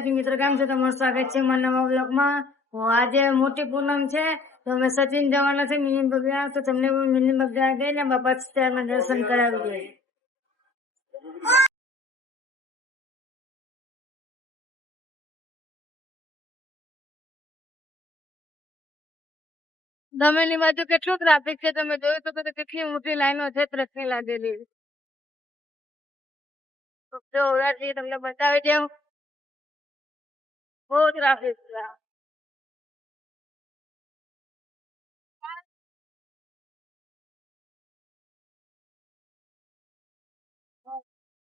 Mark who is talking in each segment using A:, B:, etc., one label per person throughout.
A: કેમ છે? તમારું સ્વાગત છે મારા નવા બ્લોગમાં આજે મોટી પૂનમ છે. તો અમે સચિન જવાના છે, મિની બગડા તો તમને મિની બગડા ગઈને બાપા સિસ્તારમાં દર્શન કરાવી દઈએ દમણની બાજુ કેટલું ટ્રાફિક છે તમે જોયું તો કેટલી મોટી લાઈનો છે ટ્રકની લાગેલી. તો તમને બતાવી દઉં. બહુ ટ્રાફિક છે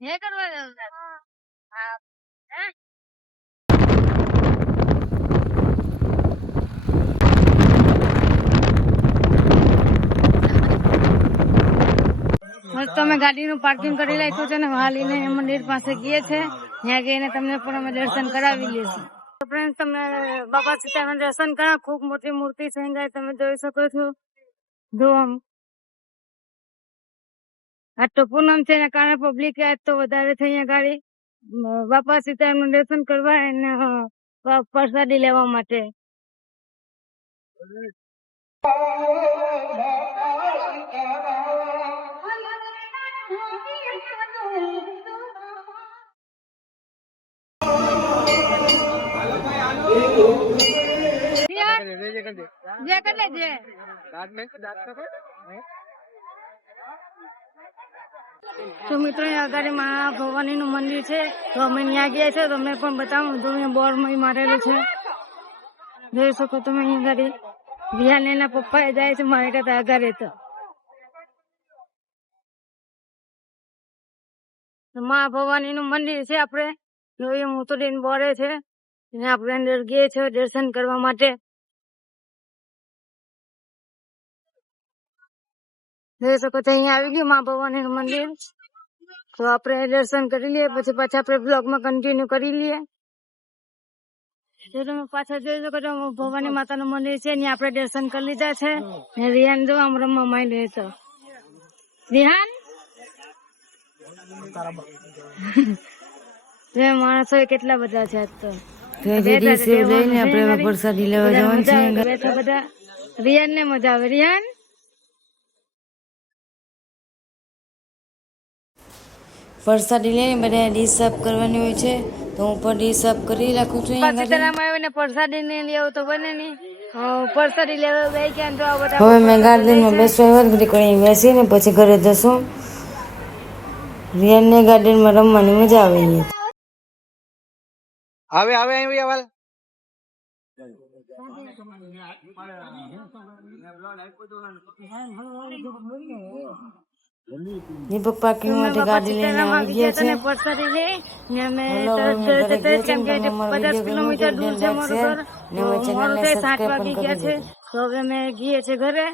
A: હે કરવા જવાનું છે? હા હે? મસ્ત અમે ગાડીનું પાર્કિંગ કરી રાખ્યું છે ને હાલીને મંદિર પાસે ગઈએ છે ત્યાં જઈને તમને પણ અમે દર્શન કરાવી લઈશું તો તમે બાબા સીતારામ દર્શન કરા ખૂબ મોટી મૂર્તિ છે તમે જોઈ શકો છો. ધોમ આ તો પૂનમ છે, એના કારણે પબ્લિક આજ તો વધારે છે અહીંયા ગાડી. બાપા સીતારામ દર્શન કરવા અને પ્રસાદી લેવા માટે. જે કરે જે તો મિત્રો આગળ મા ભવાની નું મંદિર છે. તો અમે ત્યાં ગયા છે. તમને પણ બતાવું. તો અહીંયા બોર્ડમાં મારેલું છે. જોઈ શકો તમે અહીંયા આગળ. વિહાન એના પપ્પા જાય છે મારે કરતા આગળ તો. મા ભવાની નું મંદિર છે આપણે. જોઈએ મોટું બોરે છે. અને આપણે અંદર ગયે છે દર્શન કરવા માટે. જોઈ શકો છો અહીંયા આવી ગયું મા ભવાની નું મંદિર. તો આપણે દર્શન કરી લઈએ પછી પાછા આપણે બ્લોગમાં કન્ટિન્યુ કરી લઈએ. જો તમે પાછા જોઈ શકો છો ભવાની માતા નું મંદિર છે ત્યાં આપણે દર્શન કરી લીધા છે. ને રિહાન જો આમ રમવા માંડ્યો તો. રિહાન? માણસો કેટલા બધા છે આજ તો.
B: જઈને આપણે પ્રસાદી લેવા
A: બધા
B: જવાનું છે
A: મજા આવે, બેઠા બધા. રિયાન ને મજા આવે. રિયાન
B: પ્રસાદી લઈને બધા ડીશ સાફ કરવાની હોય છે. તો હું પણ ડીશ સાફ કરી રાખું છું
A: ને પ્રસાદી ને લેવું તો બને નહીં. પરસાદી લેવા બે ક્યાં તો આ બધા
B: હવે મેં ગાર્ડનમાં બેસવા આવ્યા બધી કરી બેસીને પછી ઘરે જશું. રિયાનને ગાર્ડનમાં રમવાની મજા આવે અહીંયા.
C: આવે આવે અહીં અવાલ.
B: દીપક પાર્કિંગ માટે ગાડી લઈને
A: સીતારામ
B: આવી ગયા છે
A: ને અમે તરત
B: અમે
A: કેમ કે કિલોમીટર દૂર છે મારું ઘર
B: ને ચેનલને પણ કરી
A: છે તો હવે અમે ગઈએ છે ઘરે